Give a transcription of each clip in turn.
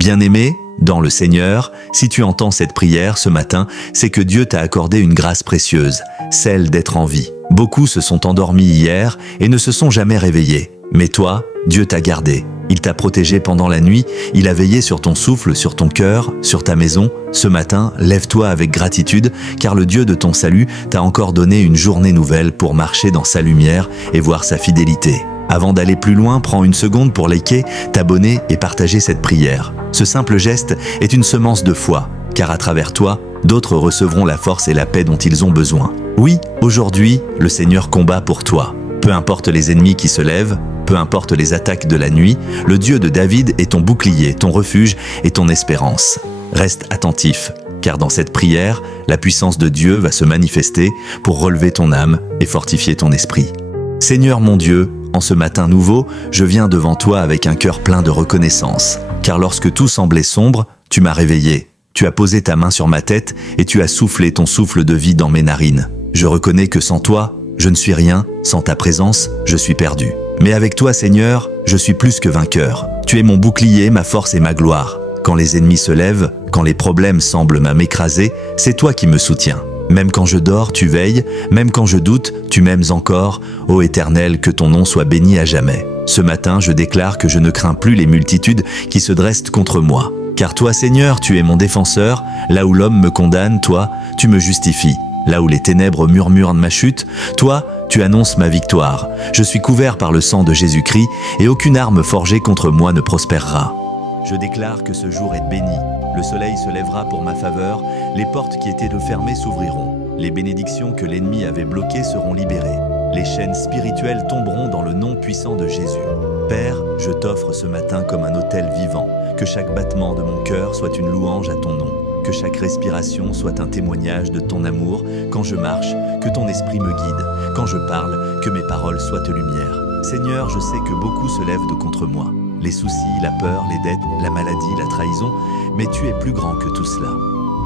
Bien-aimé, dans le Seigneur, si tu entends cette prière ce matin, c'est que Dieu t'a accordé une grâce précieuse, celle d'être en vie. Beaucoup se sont endormis hier et ne se sont jamais réveillés. Mais toi, Dieu t'a gardé. Il t'a protégé pendant la nuit, il a veillé sur ton souffle, sur ton cœur, sur ta maison. Ce matin, lève-toi avec gratitude, car le Dieu de ton salut t'a encore donné une journée nouvelle pour marcher dans sa lumière et voir sa fidélité. Avant d'aller plus loin, prends une seconde pour liker, t'abonner et partager cette prière. Ce simple geste est une semence de foi, car à travers toi, d'autres recevront la force et la paix dont ils ont besoin. Oui, aujourd'hui, le Seigneur combat pour toi. Peu importe les ennemis qui se lèvent, peu importe les attaques de la nuit, le Dieu de David est ton bouclier, ton refuge et ton espérance. Reste attentif, car dans cette prière, la puissance de Dieu va se manifester pour relever ton âme et fortifier ton esprit. Seigneur mon Dieu, en ce matin nouveau, je viens devant toi avec un cœur plein de reconnaissance, car lorsque tout semblait sombre, tu m'as réveillé. Tu as posé ta main sur ma tête et tu as soufflé ton souffle de vie dans mes narines. Je reconnais que sans toi, je ne suis rien, sans ta présence, je suis perdu. Mais avec toi, Seigneur, je suis plus que vainqueur. Tu es mon bouclier, ma force et ma gloire. Quand les ennemis se lèvent, quand les problèmes semblent m'écraser, c'est toi qui me soutiens. Même quand je dors, tu veilles, même quand je doute, tu m'aimes encore. Ô Éternel, que ton nom soit béni à jamais. Ce matin, je déclare que je ne crains plus les multitudes qui se dressent contre moi. Car toi, Seigneur, tu es mon défenseur. Là où l'homme me condamne, toi, tu me justifies. Là où les ténèbres murmurent de ma chute, toi, tu annonces ma victoire. Je suis couvert par le sang de Jésus-Christ et aucune arme forgée contre moi ne prospérera. Je déclare que ce jour est béni. Le soleil se lèvera pour ma faveur, les portes qui étaient fermées s'ouvriront. Les bénédictions que l'ennemi avait bloquées seront libérées. Les chaînes spirituelles tomberont dans le nom puissant de Jésus. Père, je t'offre ce matin comme un autel vivant, que chaque battement de mon cœur soit une louange à ton nom. Que chaque respiration soit un témoignage de ton amour. Quand je marche, que ton esprit me guide. Quand je parle, que mes paroles soient lumière. Seigneur, je sais que beaucoup se lèvent contre moi. Les soucis, la peur, les dettes, la maladie, la trahison, mais tu es plus grand que tout cela.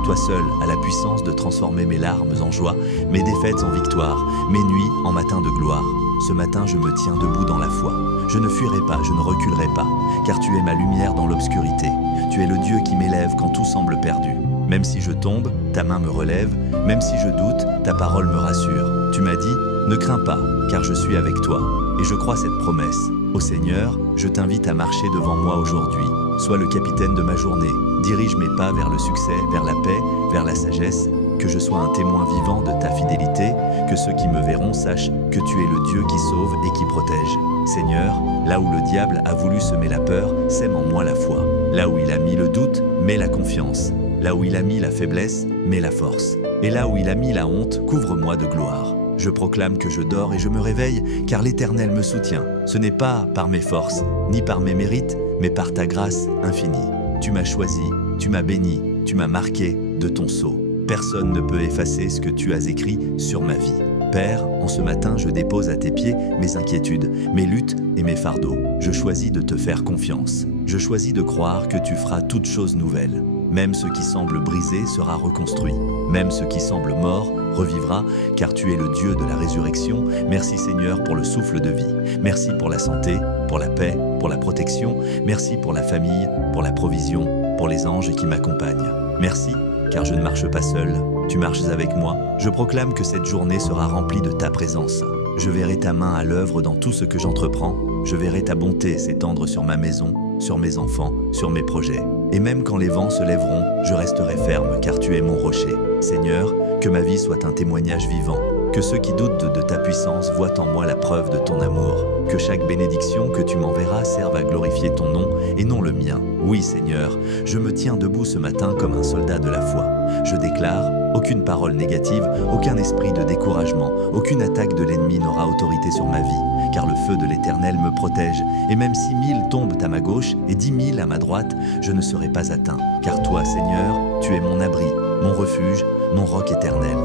Toi seul as la puissance de transformer mes larmes en joie, mes défaites en victoire, mes nuits en matins de gloire. Ce matin, je me tiens debout dans la foi. Je ne fuirai pas, je ne reculerai pas, car tu es ma lumière dans l'obscurité. Tu es le Dieu qui m'élève quand tout semble perdu. Même si je tombe, ta main me relève. Même si je doute, ta parole me rassure. Tu m'as dit, ne crains pas, car je suis avec toi. Et je crois cette promesse. Ô Seigneur, je t'invite à marcher devant moi aujourd'hui. Sois le capitaine de ma journée. Dirige mes pas vers le succès, vers la paix, vers la sagesse. Que je sois un témoin vivant de ta fidélité. Que ceux qui me verront sachent que tu es le Dieu qui sauve et qui protège. Seigneur, là où le diable a voulu semer la peur, sème en moi la foi. Là où il a mis le doute, mets la confiance. Là où il a mis la faiblesse, mets la force. Et là où il a mis la honte, couvre-moi de gloire. Je proclame que je dors et je me réveille, car l'Éternel me soutient. Ce n'est pas par mes forces, ni par mes mérites, mais par ta grâce infinie. Tu m'as choisi, tu m'as béni, tu m'as marqué de ton sceau. Personne ne peut effacer ce que tu as écrit sur ma vie. Père, en ce matin, je dépose à tes pieds mes inquiétudes, mes luttes et mes fardeaux. Je choisis de te faire confiance. Je choisis de croire que tu feras toutes choses nouvelles. Même ce qui semble brisé sera reconstruit. Même ce qui semble mort revivra, car tu es le Dieu de la résurrection. Merci Seigneur pour le souffle de vie. Merci pour la santé, pour la paix, pour la protection. Merci pour la famille, pour la provision, pour les anges qui m'accompagnent. Merci, car je ne marche pas seul. Tu marches avec moi. Je proclame que cette journée sera remplie de ta présence. Je verrai ta main à l'œuvre dans tout ce que j'entreprends. Je verrai ta bonté s'étendre sur ma maison, sur mes enfants, sur mes projets. Et même quand les vents se lèveront, je resterai ferme, car tu es mon rocher. Seigneur, que ma vie soit un témoignage vivant. Que ceux qui doutent de ta puissance voient en moi la preuve de ton amour. Que chaque bénédiction que tu m'enverras serve à glorifier ton nom et non le mien. Oui, Seigneur, je me tiens debout ce matin comme un soldat de la foi. Je déclare, aucune parole négative, aucun esprit de découragement, aucune attaque de l'ennemi n'aura autorité sur ma vie, car le feu de l'Éternel me protège. Et même si 1000 tombent à ma gauche et 10 000 à ma droite, je ne serai pas atteint. Car toi, Seigneur, tu es mon abri, mon refuge, mon roc éternel.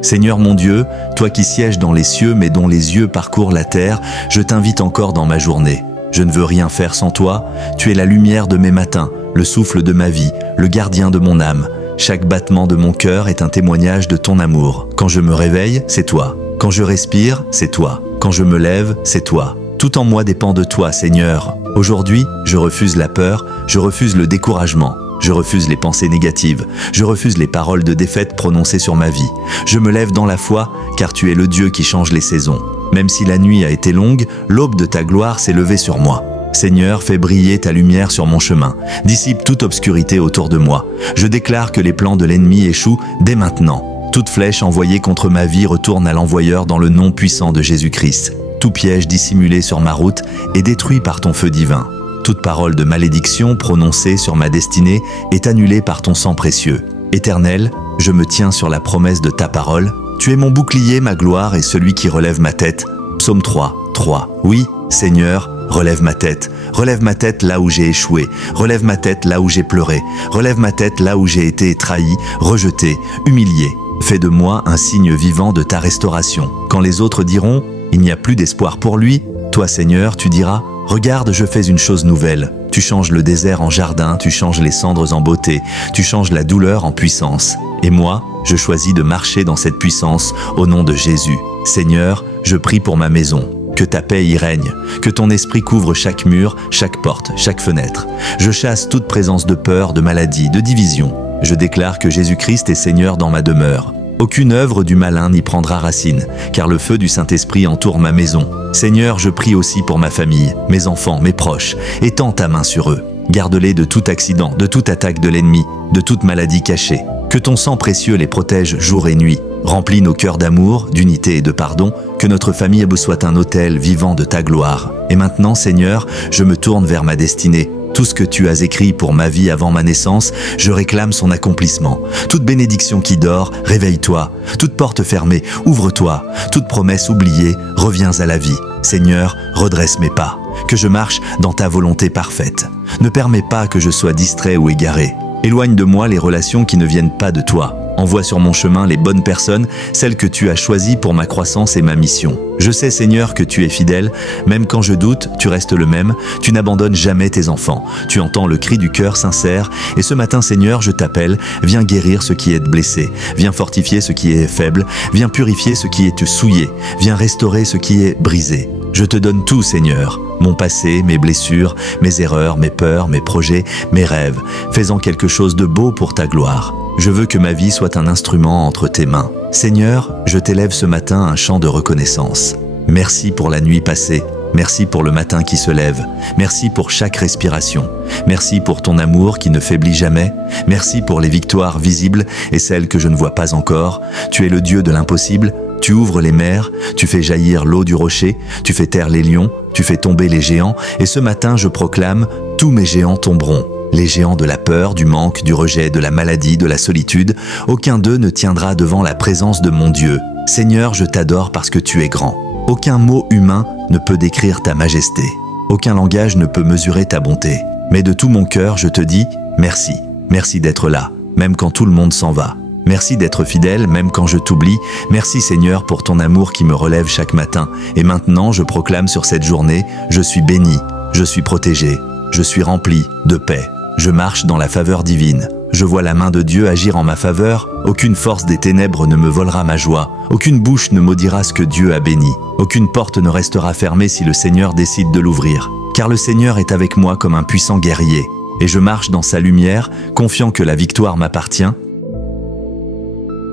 Seigneur mon Dieu, toi qui sièges dans les cieux mais dont les yeux parcourent la terre, je t'invite encore dans ma journée. Je ne veux rien faire sans toi, tu es la lumière de mes matins, le souffle de ma vie, le gardien de mon âme. Chaque battement de mon cœur est un témoignage de ton amour. Quand je me réveille, c'est toi. Quand je respire, c'est toi. Quand je me lève, c'est toi. Tout en moi dépend de toi, Seigneur. Aujourd'hui, je refuse la peur, je refuse le découragement, je refuse les pensées négatives, je refuse les paroles de défaite prononcées sur ma vie. Je me lève dans la foi, car tu es le Dieu qui change les saisons. Même si la nuit a été longue, l'aube de ta gloire s'est levée sur moi. Seigneur, fais briller ta lumière sur mon chemin. Dissipe toute obscurité autour de moi. Je déclare que les plans de l'ennemi échouent dès maintenant. Toute flèche envoyée contre ma vie retourne à l'envoyeur dans le nom puissant de Jésus-Christ. Tout piège dissimulé sur ma route est détruit par ton feu divin. Toute parole de malédiction prononcée sur ma destinée est annulée par ton sang précieux. Éternel, je me tiens sur la promesse de ta parole. Tu es mon bouclier, ma gloire et celui qui relève ma tête. Psaume 3, 3. Oui, Seigneur, relève ma tête là où j'ai échoué, relève ma tête là où j'ai pleuré, relève ma tête là où j'ai été trahi, rejeté, humilié. Fais de moi un signe vivant de ta restauration. Quand les autres diront « Il n'y a plus d'espoir pour lui », toi Seigneur, tu diras « Regarde, je fais une chose nouvelle ». Tu changes le désert en jardin, tu changes les cendres en beauté, tu changes la douleur en puissance. Et moi, je choisis de marcher dans cette puissance au nom de Jésus. Seigneur, je prie pour ma maison. Que ta paix y règne, que ton esprit couvre chaque mur, chaque porte, chaque fenêtre. Je chasse toute présence de peur, de maladie, de division. Je déclare que Jésus-Christ est Seigneur dans ma demeure. Aucune œuvre du malin n'y prendra racine, car le feu du Saint-Esprit entoure ma maison. Seigneur, je prie aussi pour ma famille, mes enfants, mes proches. Étends ta main sur eux. Garde-les de tout accident, de toute attaque de l'ennemi, de toute maladie cachée. Que ton sang précieux les protège jour et nuit. Remplis nos cœurs d'amour, d'unité et de pardon. Que notre famille soit un autel vivant de ta gloire. Et maintenant, Seigneur, je me tourne vers ma destinée. Tout ce que tu as écrit pour ma vie avant ma naissance, je réclame son accomplissement. Toute bénédiction qui dort, réveille-toi. Toute porte fermée, ouvre-toi. Toute promesse oubliée, reviens à la vie. Seigneur, redresse mes pas. Que je marche dans ta volonté parfaite. Ne permets pas que je sois distrait ou égaré. Éloigne de moi les relations qui ne viennent pas de toi. Envoie sur mon chemin les bonnes personnes, celles que tu as choisies pour ma croissance et ma mission. Je sais, Seigneur, que tu es fidèle. Même quand je doute, tu restes le même. Tu n'abandonnes jamais tes enfants. Tu entends le cri du cœur sincère. Et ce matin, Seigneur, je t'appelle. Viens guérir ce qui est blessé. Viens fortifier ce qui est faible. Viens purifier ce qui est souillé. Viens restaurer ce qui est brisé. Je te donne tout, Seigneur. Mon passé, mes blessures, mes erreurs, mes peurs, mes projets, mes rêves. Fais-en quelque chose de beau pour ta gloire. Je veux que ma vie soit un instrument entre tes mains. Seigneur, je t'élève ce matin un chant de reconnaissance. Merci pour la nuit passée. Merci pour le matin qui se lève. Merci pour chaque respiration. Merci pour ton amour qui ne faiblit jamais. Merci pour les victoires visibles et celles que je ne vois pas encore. Tu es le Dieu de l'impossible. Tu ouvres les mers, tu fais jaillir l'eau du rocher, tu fais taire les lions, tu fais tomber les géants, et ce matin je proclame, tous mes géants tomberont. Les géants de la peur, du manque, du rejet, de la maladie, de la solitude, aucun d'eux ne tiendra devant la présence de mon Dieu. Seigneur, je t'adore parce que tu es grand. Aucun mot humain ne peut décrire ta majesté. Aucun langage ne peut mesurer ta bonté. Mais de tout mon cœur, je te dis, merci. Merci d'être là, même quand tout le monde s'en va. Merci d'être fidèle, même quand je t'oublie. Merci Seigneur pour ton amour qui me relève chaque matin. Et maintenant, je proclame sur cette journée, je suis béni, je suis protégé, je suis rempli de paix. Je marche dans la faveur divine. Je vois la main de Dieu agir en ma faveur. Aucune force des ténèbres ne me volera ma joie. Aucune bouche ne maudira ce que Dieu a béni. Aucune porte ne restera fermée si le Seigneur décide de l'ouvrir. Car le Seigneur est avec moi comme un puissant guerrier. Et je marche dans sa lumière, confiant que la victoire m'appartient.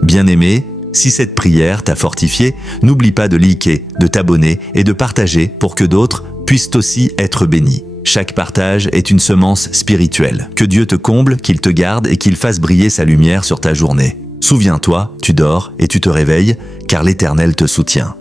Bien-aimé, si cette prière t'a fortifié, n'oublie pas de liker, de t'abonner et de partager pour que d'autres puissent aussi être bénis. Chaque partage est une semence spirituelle. Que Dieu te comble, qu'il te garde et qu'il fasse briller sa lumière sur ta journée. Souviens-toi, tu dors et tu te réveilles, car l'Éternel te soutient.